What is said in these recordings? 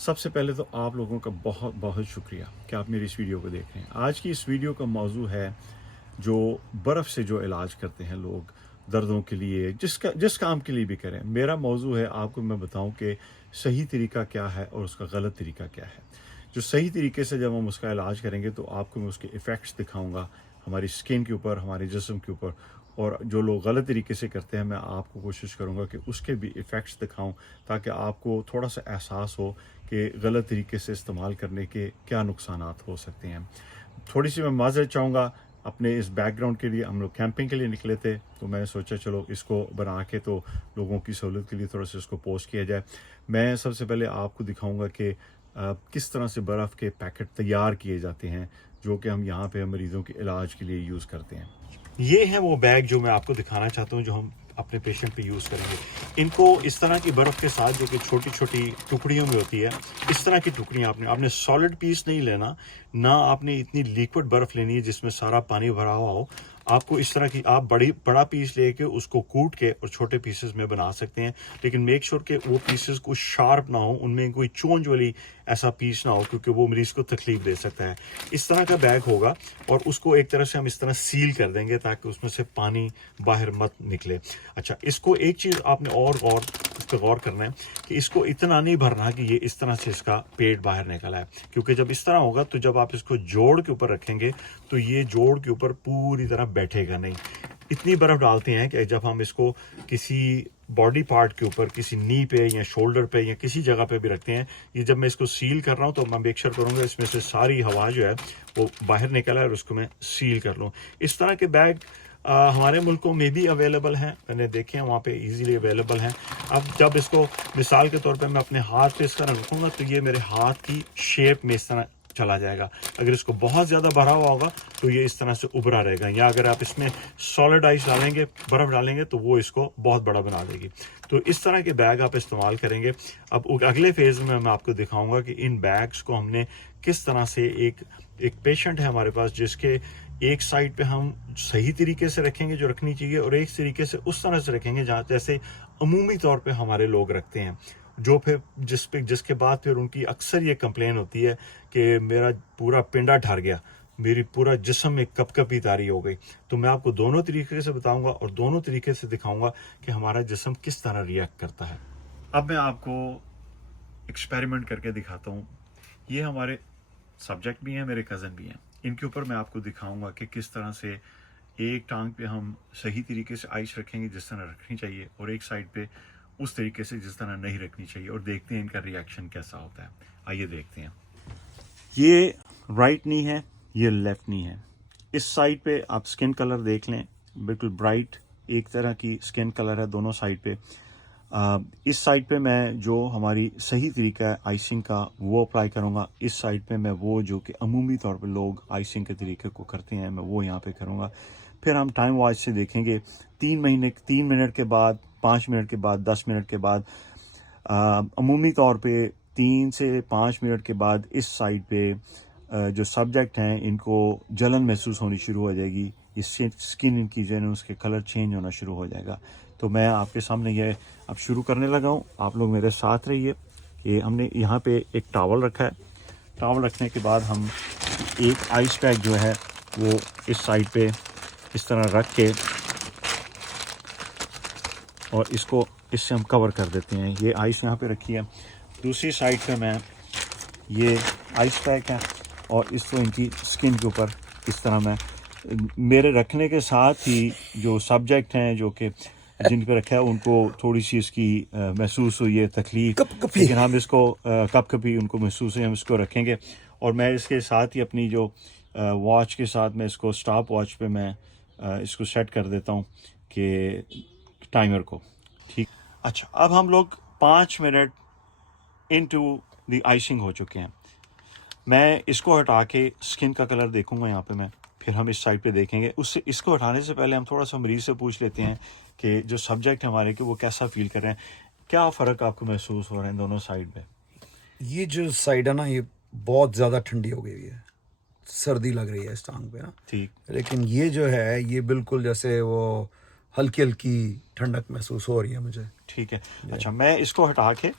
सबसे पहले तो आप लोगों का बहुत बहुत शुक्रिया कि आप मेरी इस वीडियो को देख रहे हैं। आज की इस वीडियो का मौजू है जो बर्फ़ से जो इलाज करते हैं लोग दर्दों के लिए, जिस काम के लिए भी करें। मेरा मौजू है आपको मैं बताऊं कि सही तरीका क्या है और उसका गलत तरीका क्या है। जो सही तरीके से जब हम उसका इलाज करेंगे तो आपको मैं उसके इफ़ेक्ट्स दिखाऊंगा हमारी स्किन के ऊपर, हमारे जिस्म के ऊपर। और जो लोग गलत तरीके से करते हैं मैं आपको कोशिश करूंगा कि उसके भी इफ़ेक्ट्स दिखाऊं, ताकि आपको थोड़ा सा एहसास हो कि गलत तरीके से इस्तेमाल करने के क्या नुकसानात हो सकते हैं। थोड़ी सी मैं माज़रत चाहूँगा अपने इस बैकग्राउंड के लिए। हम लोग कैंपिंग के लिए निकले थे तो मैंने सोचा चलो इसको बना के तो लोगों की सहूलत के लिए थोड़ा सा इसको पोस्ट किया जाए। मैं सबसे पहले आपको दिखाऊंगा कि किस तरह से बर्फ़ के पैकेट तैयार किए जाते हैं जो कि हम यहाँ पे मरीज़ों के इलाज के लिए यूज़ करते हैं। ये है वो बैग जो मैं आपको दिखाना चाहता हूँ, जो हम अपने पेशेंट पे यूज़ करेंगे। इनको इस तरह की बर्फ़ के साथ जो कि छोटी छोटी टुकड़ियों में होती है, इस तरह की टुकड़ियाँ आपने सॉलिड पीस नहीं लेना, ना आपने इतनी लिक्विड बर्फ़ लेनी है जिसमें सारा पानी भरा हुआ हो। आपको इस तरह की आप बड़ा पीस लेके उसको कूट के और छोटे पीसेस में बना सकते हैं, लेकिन मेक श्योर कि वो पीसेस को शार्प ना हो, उनमें कोई चोंच वाली ऐसा पीस ना हो, क्योंकि वो मरीज़ को तकलीफ दे सकता है। इस तरह का बैग होगा और उसको एक तरह से हम इस तरह सील कर देंगे ताकि उसमें से पानी बाहर मत निकले। अच्छा, इसको एक चीज़ आपने और इस पर गौर करना है कि इसको इतना नहीं भरना कि ये इस तरह से इसका पेट बाहर निकला है, क्योंकि जब इस तरह होगा तो जब आप इसको जोड़ के ऊपर रखेंगे तो ये जोड़ के ऊपर पूरी तरह बैठेगा नहीं। इतनी बर्फ़ डालते हैं कि जब हम इसको किसी बॉडी पार्ट के ऊपर, किसी नी पे या शोल्डर पे या किसी जगह पे भी रखते हैं, ये जब मैं इसको सील कर रहा हूँ तो मैं मेक श्योर करूँगा इसमें से सारी हवा जो है वो बाहर निकल है और उसको मैं सील कर लूँ। इस तरह के बैग हमारे मुल्कों में भी अवेलेबल हैं, मैंने देखे हैं वहाँ पे इजीली अवेलेबल हैं। अब जब इसको मिसाल के तौर पे मैं अपने हाथ पे इस तरह रखूँगा तो ये मेरे हाथ की शेप में इस तरह चला जाएगा। अगर इसको बहुत ज़्यादा भरा हुआ होगा तो ये इस तरह से उभरा रहेगा, या अगर आप इसमें सॉलिड आइस डालेंगे, बर्फ़ डालेंगे, तो वो इसको बहुत बड़ा बना देगी। तो इस तरह के बैग आप इस्तेमाल करेंगे। अब अगले फेज़ में मैं आपको दिखाऊंगा कि इन बैग्स को हमने किस तरह से एक पेशेंट है हमारे पास जिसके एक साइड पे हम सही तरीके से रखेंगे जो रखनी चाहिए, और एक तरीके से उस तरह से रखेंगे जहाँ जैसे अमूमी तौर पे हमारे लोग रखते हैं, जो फिर जिसके बाद फिर उनकी अक्सर ये कंप्लेन होती है कि मेरा पूरा पिंडा ठर गया, मेरी पूरा जिस्म में कपकपी तारी हो गई। तो मैं आपको दोनों तरीके से बताऊंगा और दोनों तरीके से दिखाऊंगा कि हमारा जिस्म किस तरह रिएक्ट करता है। अब मैं आपको एक्सपेरिमेंट करके दिखाता हूँ। ये हमारे सब्जेक्ट भी हैं, मेरे कज़न भी हैं। इनके ऊपर मैं आपको दिखाऊंगा कि किस तरह से एक टांग पे हम सही तरीके से आइस रखेंगे जिस तरह रखनी चाहिए, और एक साइड पे उस तरीके से जिस तरह नहीं रखनी चाहिए, और देखते हैं इनका रिएक्शन कैसा होता है। आइए देखते हैं। ये राइट नी है, ये लेफ्ट नी है। इस साइड पे आप स्किन कलर देख लें, बिल्कुल ब्राइट एक तरह की स्किन कलर है दोनों साइड पे। इस साइड पे मैं जो हमारी सही तरीका है आइसिंग का वो अप्लाई करूँगा। इस साइड पे मैं वो जो कि अमूमी तौर पे लोग आइसिंग के तरीके को करते हैं मैं वो यहाँ पे करूँगा। फिर हम टाइम वाइज से देखेंगे 3 मिनट के बाद, 5 मिनट के बाद, 10 मिनट के बाद, अमूमी तौर पे 3 से 5 मिनट के बाद इस साइड पे जो सब्जेक्ट हैं इनको जलन महसूस होनी शुरू हो जाएगी। इससे स्किन इनकी जो है ना उसके कलर चेंज होना शुरू हो जाएगा। तो मैं आपके सामने ये अब शुरू करने लगा हूँ, आप लोग मेरे साथ रहिए। ये हमने यहाँ पे एक टॉवल रखा है। टॉवल रखने के बाद हम एक आइस पैक जो है वो इस साइड पे इस तरह रख के और इसको इससे हम कवर कर देते हैं। ये आइस यहाँ पे रखी है। दूसरी साइड पे मैं ये आइस पैक है और इसको इनकी स्किन के ऊपर इस तरह मैं मेरे रखने के साथ ही जो सब्जेक्ट हैं जो कि जिन पे रखा है उनको थोड़ी सी इसकी महसूस हुई है तकलीफ, लेकिन हम इसको कपकपी उनको महसूस हुई, हम इसको रखेंगे। और मैं इसके साथ ही अपनी जो वॉच के साथ मैं इसको स्टॉप वॉच पे मैं इसको सेट कर देता हूँ कि टाइमर को। ठीक, अच्छा, अब हम लोग 5 मिनट इनटू द आइसिंग हो चुके हैं। मैं इसको हटा के स्किन का कलर देखूंगा यहाँ पे मैं, फिर हम इस साइड पे देखेंगे। उससे इसको हटाने से पहले हम थोड़ा सा मरीज से पूछ लेते हैं कि जो सब्जेक्ट है हमारे कि वो कैसा फील कर रहे हैं, क्या फ़र्क आपको महसूस हो रहा है दोनों साइड में। ये जो साइड है ना ये बहुत ज़्यादा ठंडी हो गई है, सर्दी लग रही है इस टांग पे ना। ठीक, लेकिन ये जो है ये बिल्कुल जैसे वो हल्की हल्की ठंडक महसूस हो रही है मुझे। ठीक है। अच्छा, मैं इसको हटा के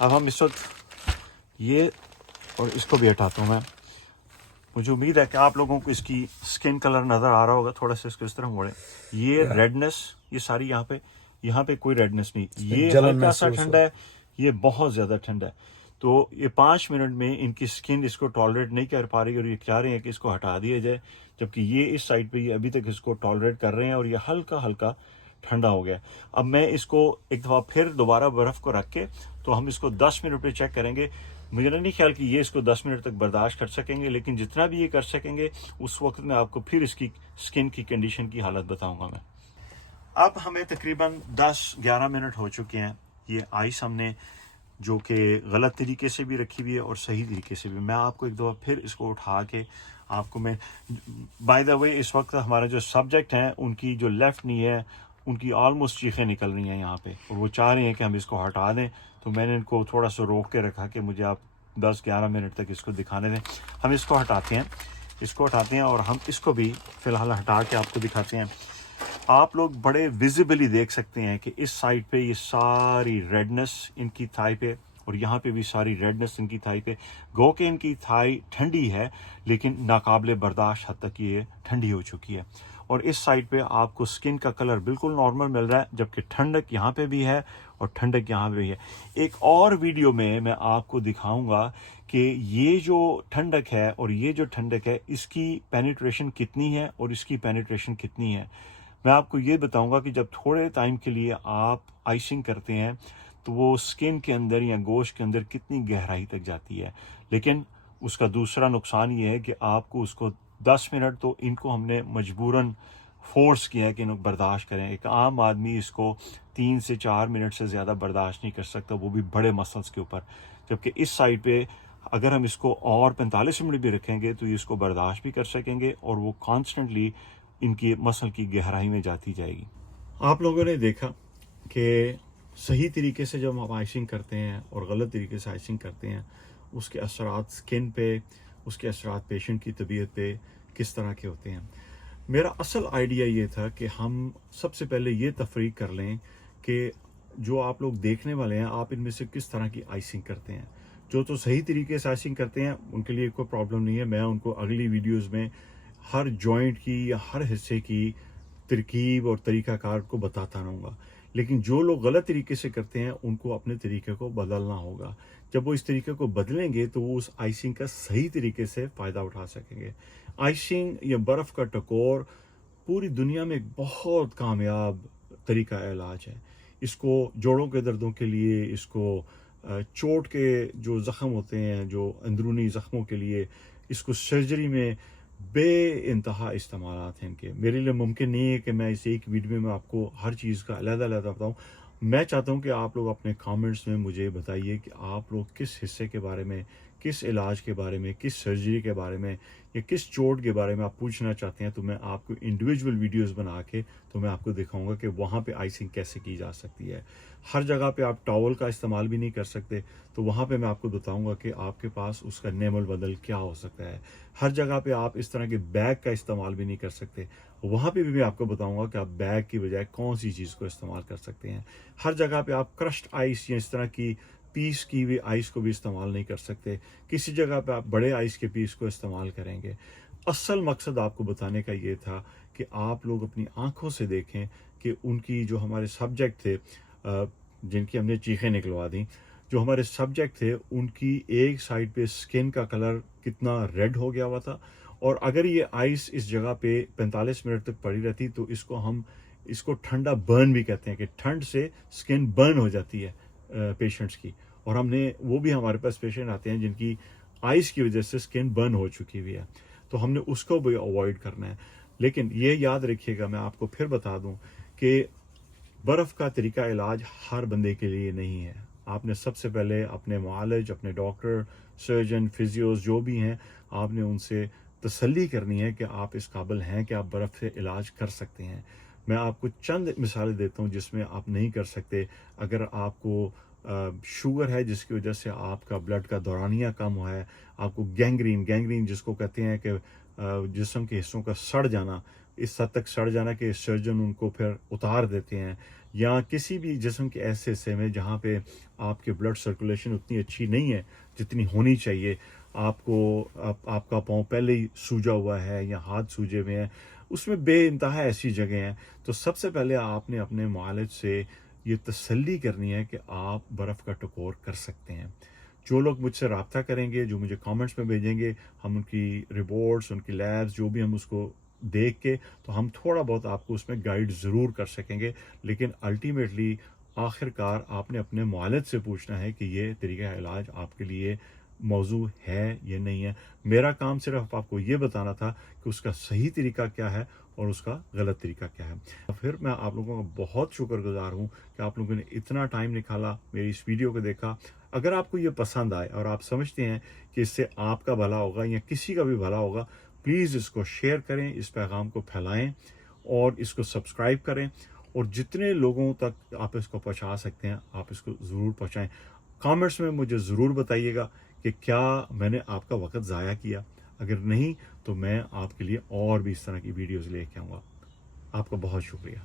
अब हम इस वक्त ये, और इसको भी हटाता हूँ मैं। मुझे उम्मीद है कि आप लोगों को इसकी स्किन कलर नज़र आ रहा होगा, थोड़ा सा इसको इस तरह मोड़े। ये या रेडनेस, ये सारी यहाँ पे कोई रेडनेस नहीं, इसमें ये जलन हल्का सा महसूस ठंडा हो। है, ये बहुत ज़्यादा ठंडा है। तो ये 5 मिनट में इनकी स्किन इसको टॉलरेट नहीं कर पा रही और ये चाह रहे हैं कि इसको हटा दिया जाए, जबकि ये इस साइड पे ये अभी तक इसको टॉलरेट कर रहे हैं और ये हल्का हल्का ठंडा हो गया। अब मैं इसको एक दफ़ा फिर दोबारा बर्फ़ को रख के तो हम इसको 10 मिनट पे चेक करेंगे। मुझे नहीं ख्याल कि ये इसको 10 मिनट तक बर्दाश्त कर सकेंगे, लेकिन जितना भी ये कर सकेंगे उस वक्त में आपको फिर इसकी स्किन की कंडीशन की हालत बताऊंगा मैं। अब हमें तकरीबन 10-11 मिनट हो चुके हैं। ये आइस हमने जो कि गलत तरीके से भी रखी हुई है और सही तरीके से भी। मैं आपको एक दफ़ा फिर इसको उठा के आपको मैं, बाय द वे इस वक्त हमारा जो सब्जेक्ट हैं उनकी जो लेफ़्ट नी है उनकी ऑलमोस्ट चीखें निकल रही हैं यहाँ पे, और वो चाह रहे हैं कि हम इसको हटा दें। तो मैंने इनको थोड़ा सा रोक के रखा कि मुझे आप 10-11 मिनट तक इसको दिखाने दें। हम इसको हटाते हैं और हम इसको भी फ़िलहाल हटा के आपको दिखाते हैं। आप लोग बड़े विजिबली देख सकते हैं कि इस साइड पे ये सारी रेडनेस इनकी थाई पे, और यहाँ पे भी सारी रेडनेस इनकी थाई पे। गो के इनकी थाई ठंडी है, लेकिन नाकाबिले बर्दाश्त हद तक ये ठंडी हो चुकी है। और इस साइड पे आपको स्किन का कलर बिल्कुल नॉर्मल मिल रहा है, जबकि ठंडक यहाँ पे भी है और ठंडक यहाँ पे भी है। एक और वीडियो में मैं आपको दिखाऊंगा कि ये जो ठंडक है और ये जो ठंडक है इसकी पेनिट्रेशन कितनी है और इसकी पेनिट्रेशन कितनी है। मैं आपको ये बताऊंगा कि जब थोड़े टाइम के लिए आप आइसिंग करते हैं तो वो स्किन के अंदर या गोश्त के अंदर कितनी गहराई तक जाती है। लेकिन उसका दूसरा नुकसान ये है कि आपको उसको 10 मिनट तो इनको हमने मजबूरन फोर्स किया है कि इनको बर्दाश्त करें। एक आम आदमी इसको 3 से 4 मिनट से ज़्यादा बर्दाश्त नहीं कर सकता, वो भी बड़े मसल्स के ऊपर। जबकि इस साइड पे अगर हम इसको और 45 मिनट भी रखेंगे तो ये इसको बर्दाश्त भी कर सकेंगे और वो कॉन्स्टेंटली इनकी मसल की गहराई में जाती जाएगी। आप लोगों ने देखा कि सही तरीके से जब हम आइसिंग करते हैं और गलत तरीके से आइसिंग करते हैं, उसके असरात स्किन पे, उसके असरात पेशेंट की तबीयत पे किस तरह के होते हैं। मेरा असल आइडिया ये था कि हम सबसे पहले ये तफरीक कर लें कि जो आप लोग देखने वाले हैं, आप इनमें से किस तरह की आइसिंग करते हैं। जो तो सही तरीके से आइसिंग करते हैं उनके लिए कोई प्रॉब्लम नहीं है, मैं उनको अगली वीडियोज़ में हर जॉइंट की या हर हिस्से की तरकीब और तरीक़ाकार को बताता रहूँगा। लेकिन जो लोग गलत तरीके से करते हैं उनको अपने तरीके को बदलना होगा। जब वो इस तरीके को बदलेंगे तो वो उस आइसिंग का सही तरीके से फ़ायदा उठा सकेंगे। आइसिंग या बर्फ़ का टकोर पूरी दुनिया में एक बहुत कामयाब तरीका इलाज है। इसको जोड़ों के दर्दों के लिए, इसको चोट के जो ज़ख़म होते हैं, जो अंदरूनी ज़ख़मों के लिए, इसको सर्जरी में बेइंतहा इस्तेमालात हैं इनके। मेरे लिए मुमकिन नहीं है कि मैं इस एक वीडियो में आपको हर चीज़ का अलग-अलग बताऊँ। मैं चाहता हूँ कि आप लोग अपने कमेंट्स में मुझे बताइए कि आप लोग किस हिस्से के बारे में, किस इलाज के बारे में, किस सर्जरी के बारे में या किस चोट के बारे में आप पूछना चाहते हैं। तो मैं आपको इंडिविजुअल वीडियोस बना के तो मैं आपको दिखाऊंगा कि वहाँ पे आइसिंग कैसे की जा सकती है। हर जगह पे आप टॉवल का इस्तेमाल भी नहीं कर सकते, तो वहाँ पे मैं आपको बताऊंगा कि आपके पास उसका नेमल बदल क्या हो सकता है। हर जगह पे आप इस तरह के बैग का इस्तेमाल भी नहीं कर सकते, वहाँ पे भी मैं आपको बताऊंगा कि आप बैग की बजाय कौन सी चीज़ को इस्तेमाल कर सकते हैं। हर जगह पे आप क्रश्ड आइस या इस तरह की पीस की हुई आइस को भी इस्तेमाल नहीं कर सकते। किसी जगह पे आप बड़े आइस के पीस को इस्तेमाल करेंगे। असल मकसद आपको बताने का ये था कि आप लोग अपनी आंखों से देखें कि उनकी जो हमारे सब्जेक्ट थे, जिनकी हमने चीखें निकलवा दी, जो हमारे सब्जेक्ट थे उनकी एक साइड पे स्किन का कलर कितना रेड हो गया हुआ था। और अगर ये आइस इस जगह पे 45 मिनट तक पड़ी रहती तो इसको ठंडा बर्न भी कहते हैं कि ठंड से स्किन बर्न हो जाती है पेशेंट्स की। और वो भी हमारे पास पेशेंट आते हैं जिनकी आइस की वजह से स्किन बर्न हो चुकी हुई है, तो हमने उसको भी अवॉइड करना है। लेकिन ये याद रखिएगा, मैं आपको फिर बता दूं कि बर्फ़ का तरीका इलाज हर बंदे के लिए नहीं है। आपने सबसे पहले अपने मुआलिज, अपने डॉक्टर, सर्जन, फिजियोज जो भी हैं, आपने उनसे तसल्ली करनी है कि आप इस काबिल हैं कि आप बर्फ़ से इलाज कर सकते हैं। मैं आपको चंद मिसालें देता हूँ जिसमें आप नहीं कर सकते। अगर आपको शुगर है जिसकी वजह से आपका ब्लड का दौरानिया कम हुआ है, आपको गैंग्रीन जिसको कहते हैं कि जिस्म के हिस्सों का सड़ जाना, इस हद तक सड़ जाना कि सर्जन उनको फिर उतार देते हैं, या किसी भी जिस्म के ऐसे हिस्से में जहाँ पे आपके ब्लड सर्कुलेशन उतनी अच्छी नहीं है जितनी होनी चाहिए, आपका पाँव पहले ही सूजा हुआ है या हाथ सूजे हुए हैं, उसमें बेइंतहा ऐसी जगह हैं, तो सबसे पहले आपने अपने मुआलिज से ये तसल्ली करनी है कि आप बर्फ़ का टकोर कर सकते हैं। जो लोग मुझसे रब्ता करेंगे, जो मुझे कमेंट्स में भेजेंगे, हम उनकी रिपोर्ट्स, उनकी लैब्स जो भी हम उसको देख के, तो हम थोड़ा बहुत आपको उसमें गाइड ज़रूर कर सकेंगे। लेकिन अल्टीमेटली आखिरकार आपने अपने मुआलिज से पूछना है कि ये तरीक़ा इलाज आपके लिए मौजू है या नहीं है। मेरा काम सिर्फ आपको ये बताना था कि उसका सही तरीका क्या है और उसका गलत तरीका क्या है। फिर मैं आप लोगों का बहुत शुक्रगुजार हूँ कि आप लोगों ने इतना टाइम निकाला, मेरी इस वीडियो को देखा। अगर आपको ये पसंद आए और आप समझते हैं कि इससे आपका भला होगा या किसी का भी भला होगा, प्लीज़ इसको शेयर करें, इस पैगाम को फैलाएं और इसको सब्सक्राइब करें, और जितने लोगों तक आप इसको पहुंचा सकते हैं आप इसको ज़रूर पहुंचाएं। कमेंट्स में मुझे ज़रूर बताइएगा कि क्या मैंने आपका वक्त ज़ाया किया। अगर नहीं तो मैं आपके लिए और भी इस तरह की वीडियोज़ लेके आऊँगा। आपका बहुत शुक्रिया।